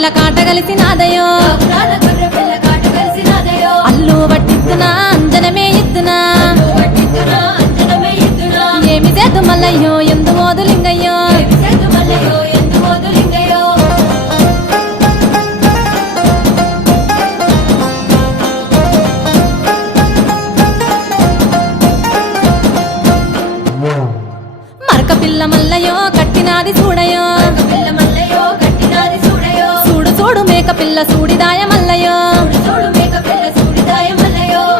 పిల్ల కాట కలిసినాదయో అల్లు పట్టిద్దునా అంజనమే ఇద్దునా ఏమి చేద్దు మల్లయ్యో ఎందు మోదులింగయ్యో మరక పిల్ల మల్లయ్యో కట్టినాది చూడయో చూడు చూడు మేక పిల్ల సూడిదాయ మల్లయ్యో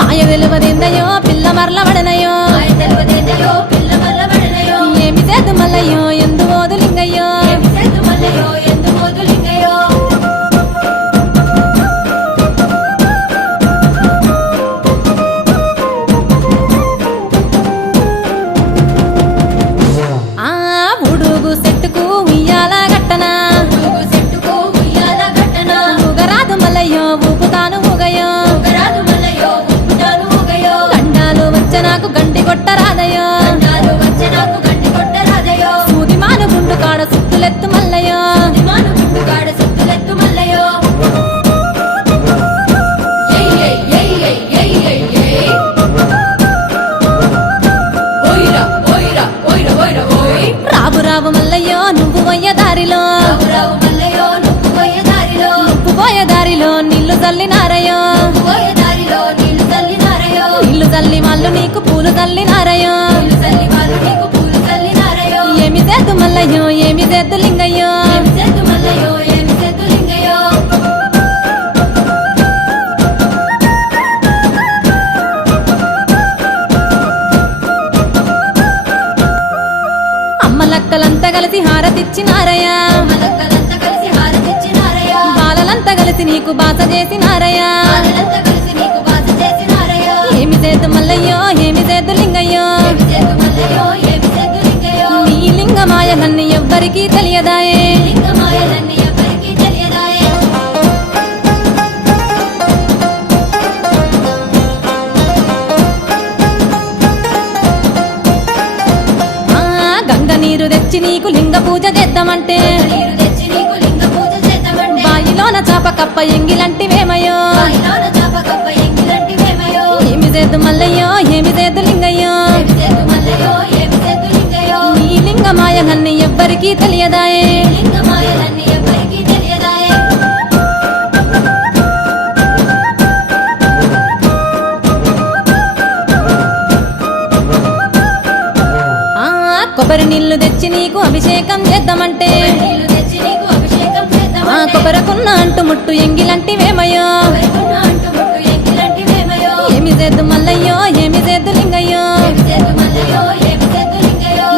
మాయ వెలువదేందయో పిల్ల మరల వడనయో ఏమి చేద్దు మల్లయ్యో ఎందు మోదులింగయ్యో ఆ ఉడుగు చెట్టుకు ఉయ్యాల గట్టనా ఊగరాదు మల్లయ్యో ఊపుతాను ఊగయో గండాలు వచ్చే నాకు గంటి కొట్టరాదయో సూది మాను గుండు కాడ సుత్తులెత్తు మల్లయ్యో రావు రావు మల్లయ్యో నువ్వు పోయే దారిలో నువ్వు పోయే దారిలో నీళ్లు చల్లినారయో నీళ్లు చల్లి వాళ్ళు నీకు పూలు చల్లినారయో ఏమి చేద్దు మల్లయ్యో ఏమి చేద్దు లింగయ్యో అమ్మలక్కలంతా కలిసి హారతిచ్చినారయ్యా బాలలంతా కలిసి నీకు బాస చేసినారయ్యా ఏమి చేద్దు మల్లయ్యో ఏమి చేద్దు లింగయ్యో నీ లింగమాయలన్నీ ఎవ్వరికీ తెలియదాయే గంగ నీరు తెచ్చి నీకు లింగ పూజ చేద్దామంటే బాయిలోన చాప కప్ప ఎంగిలంటివేమయో ఏమి చేద్దు మల్లయ్యో ఏమి చేద్దు లింగయ్యో నీ లింగమాయలన్నీ ఎవ్వరికీ తెలియదాయే కొబ్బరి నీళ్లు తెచ్చి నీకు అభిషేకం చేద్దామంటే కొబ్బరకున్న అంటు ముట్టు ఎంగిలంటివేమయో ఏమి చేద్దు మల్లయ్యో ఏమి చేద్దు లింగయ్యో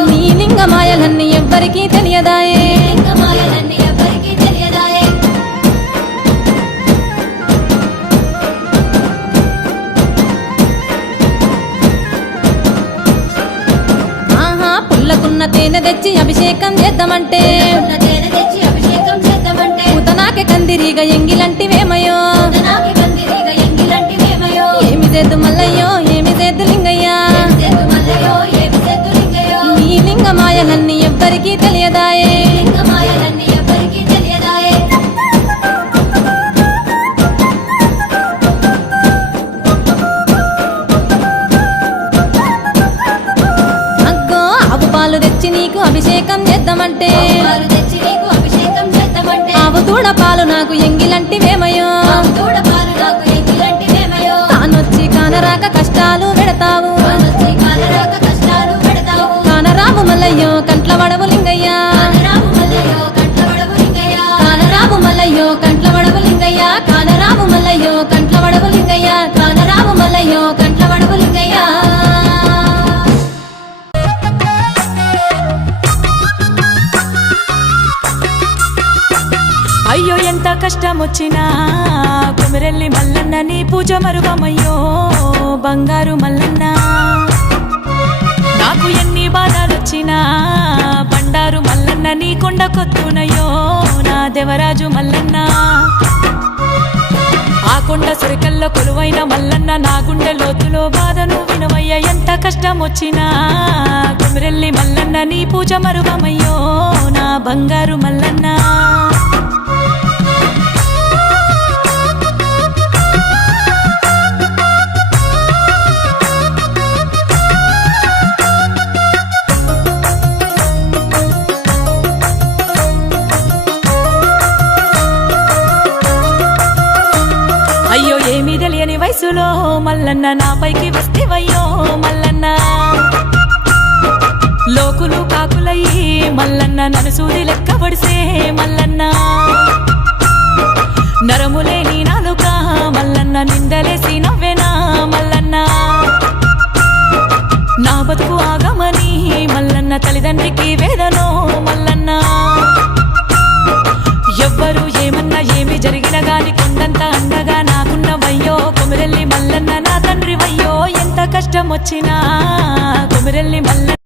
నీ లింగమాయలన్నీ ఎవ్వరికీ తెలియదాయే పుల్లకున్న తేనె తెచ్చి అభిషేకం చేద్దామంటే పూతనాకే కందిరిగా ఎంగిలంటివేమయో ఏమి చేద్దు మల్లయ్యో ఏమి చేద్దు లింగయ్యా నీ లింగమాయలన్నీ ఎవ్వరికీ తెలియదాయే తెచ్చి నీకు అభిషేకం చేద్దామంటే ఆవు తూడ పాలు నాకు ఎంగిలంటివేమయో తానొచ్చి కానరాక కష్టాలు పెడతావు కానరాము మల్లయ్యో కంట్ల వడవు లింగయ్యా కానరాము మల్లయ్యో కంట్ల వడవు లింగయ్యా కానరాము మల్లయ్యో కంట్ల వడవు లింగయ్యా కానరాము మల్లయ్యో కంట్ల వడవు లింగయ్యా అయ్యో ఎంత కష్టం వచ్చినా కుమిరెల్లి మల్లన్న నీ పూజ మరువమయ్యో బంగారు మల్లన్న నాకు ఎన్ని బాధలొచ్చినా బండారు మల్లన్న నీ కొండ కొత్తునయ్యో నా దేవరాజు మల్లన్న ఆ కొండ సురికల్లో కొలువైన మల్లన్న నా గుండె లోతులో బాధను వినవయ్య ఎంత కష్టం వచ్చినా కుమిరెల్లి మల్లన్న నీ పూజ మరువమయ్యో నా బంగారు మల్లన్న వయసులో మల్లన్న నాపైకి వస్తేవయ్యో మల్లన్న లోకులు కాకులయ్యి మల్లన్న నన్ను సూది లెక్క పడిసే మల్లన్న నరములే నీ నాలుక మల్లన్న నిందలేసి నవ్వేనా మల్లన్న నా బతుకు ఆగమని మల్లన్న తల్లిదండ్రికి వేదనో మల్లన్న ఎవ్వరు ఏమన్నా ఏమి జరిగిన గాని కొండంత అండగా నాకున్నవయ్యో కొమిరెల్లి మల్లన్న నా తండ్రి వయ్యో ఎంత కష్టం వచ్చినా కొమిరెల్లి మల్లన్న